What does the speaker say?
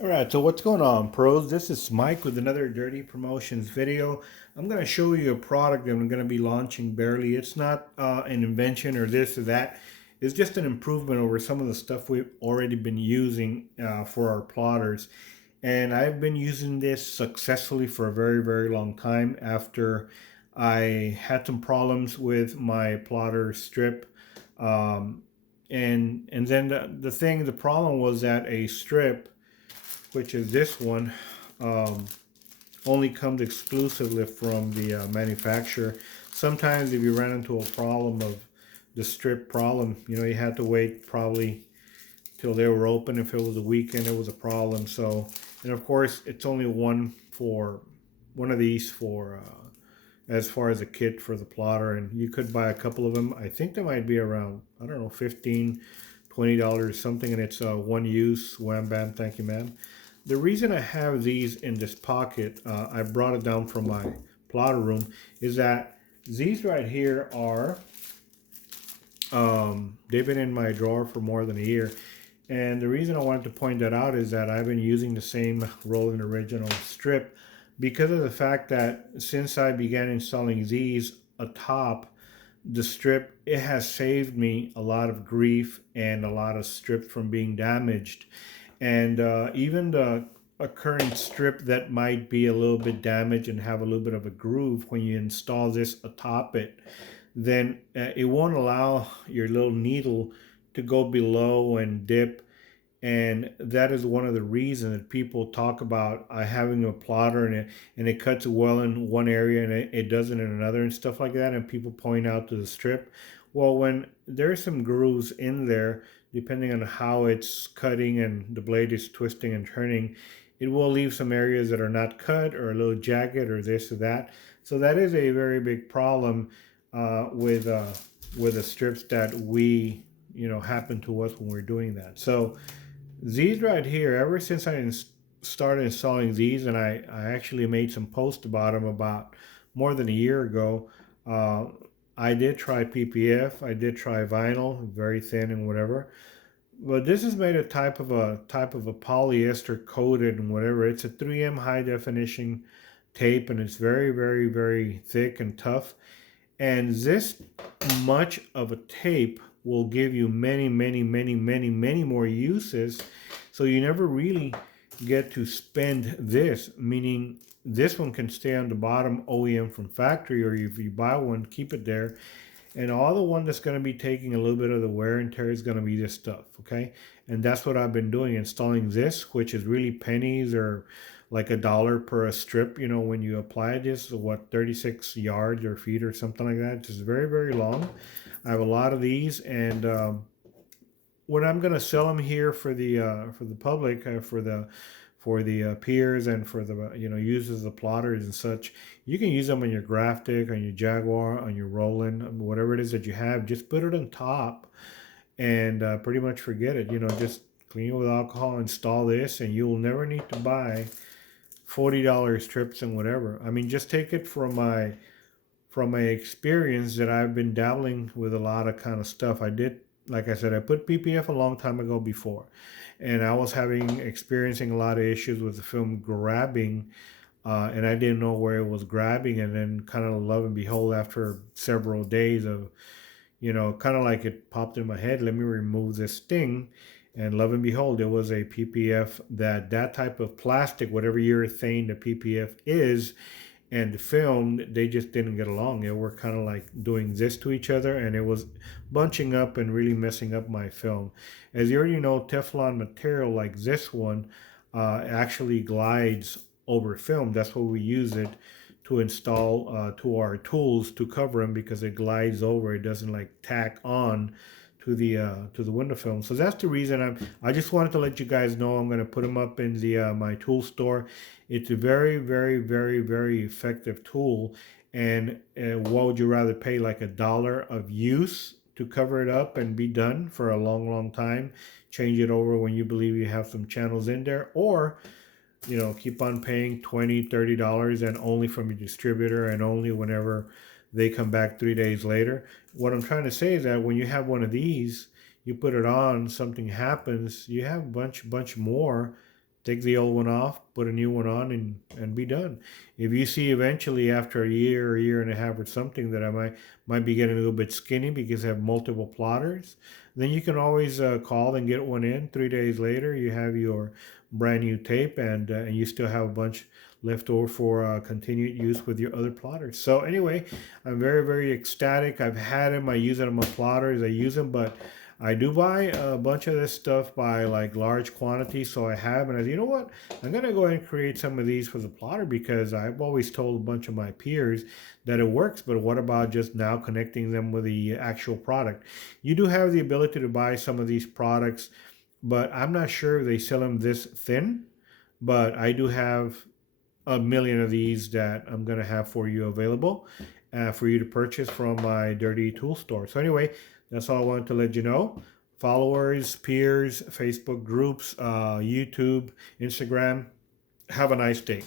All right, so what's going on, pros? This is Mike with another Dirty Promotions video. I'm going to show you a product that I'm going to be launching barely. It's not an invention or this or that. It's just an improvement over some of the stuff we've already been using for our plotters. And I've been using this successfully for a very, very long time after I had some problems with my plotter strip. Um, and then the problem was that a strip, which is this one, um, only comes exclusively from the manufacturer. Sometimes if you run into a problem of the strip problem, you had to wait probably till they were open. If it was a weekend, it was a problem. So, and of course, it's only one of these for as far as a kit for the plotter, and you could buy a couple of them. I think they might be around, I don't know, $15, $20 something, and it's one use. Wham bam, thank you, man. The reason I have these in this pocket, I brought it down from my plotter room, is that these right here are, they've been in my drawer for more than a year. And the reason I wanted to point that out is that I've been using the same Roland Original strip because of the fact that since I began installing these atop the strip, it has saved me a lot of grief and a lot of strip from being damaged. And even a current strip that might be a little bit damaged and have a little bit of a groove, when you install this atop it, then it won't allow your little needle to go below and dip. And that is one of the reasons that people talk about having a plotter and it cuts well in one area and it doesn't in another and stuff like that. And people point out to the strip. Well, when there's some grooves in there, depending on how it's cutting and the blade is twisting and turning, it will leave some areas that are not cut or a little jagged or this or that. So that is a very big problem with the strips that we happen to us when we're doing that. So these right here, ever since started installing these, and I actually made some posts about them about more than a year ago. Uh, I did try PPF, I did try vinyl, very thin and whatever. But this is made a type of a polyester coated and whatever. It's a 3M high definition tape, and it's very, very, very thick and tough. And this much of a tape will give you many, many, many, many, many more uses. So you never really get to spend this, meaning this one can stay on the bottom OEM from factory, or if you buy one, keep it there. And all the one that's going to be taking a little bit of the wear and tear is going to be this stuff, okay? And that's what I've been doing, installing this, which is really pennies or like $1 per a strip. When you apply this, what, 36 yards or feet or something like that. It's just very, very long. I have a lot of these, and when I'm gonna sell them here for the public, for the peers and for the users, the plotters and such, you can use them on your Graphic, on your Jaguar, on your Roland, whatever it is that you have. Just put it on top and pretty much forget it. Just clean it with alcohol, install this, and you will never need to buy $40 strips and whatever. I mean, just take it from my experience that I've been dabbling with a lot of kind of stuff. I did, like I said, I put PPF a long time ago before, and I was experiencing a lot of issues with the film grabbing, and I didn't know where it was grabbing, and then kind of love and behold, after several days of, kind of like it popped in my head, let me remove this thing. And love and behold, it was a PPF that type of plastic, whatever urethane the PPF is, and the film, they just didn't get along. They were kind of like doing this to each other, and it was bunching up and really messing up my film. As you already know, Teflon material like this one actually glides over film. That's what we use it to install to our tools to cover them, because it glides over. It doesn't like tack on to the window film. So that's the reason I just wanted to let you guys know I'm going to put them up in the my tool store. It's a very, very, very, very effective tool. And what would you rather pay, like $1 of use to cover it up and be done for a long, long time? Change it over when you believe you have some channels in there, or keep on paying $20, $30 and only from your distributor, and only whenever they come back 3 days later. What I'm trying to say is that when you have one of these, you put it on, something happens, you have a bunch more take the old one off, put a new one on, and be done. If you see eventually after a year or year and a half or something that I might be getting a little bit skinny because I have multiple plotters, then you can always call and get one in. 3 days later, you have your brand new tape, and you still have a bunch left over for continued use with your other plotters. So anyway, I'm very, very ecstatic. I've had them. I use them on my plotters. I use them, but I do buy a bunch of this stuff by like large quantities, so I have, and I, you know what? I'm gonna go ahead and create some of these for the plotter because I've always told a bunch of my peers that it works, but what about just now connecting them with the actual product? You do have the ability to buy some of these products, but I'm not sure if they sell them this thin. But I do have a million of these that I'm gonna have for you available for you to purchase from my Dirty Tool store. So anyway, that's all I wanted to let you know. Followers, peers, Facebook groups, YouTube, Instagram. Have a nice day.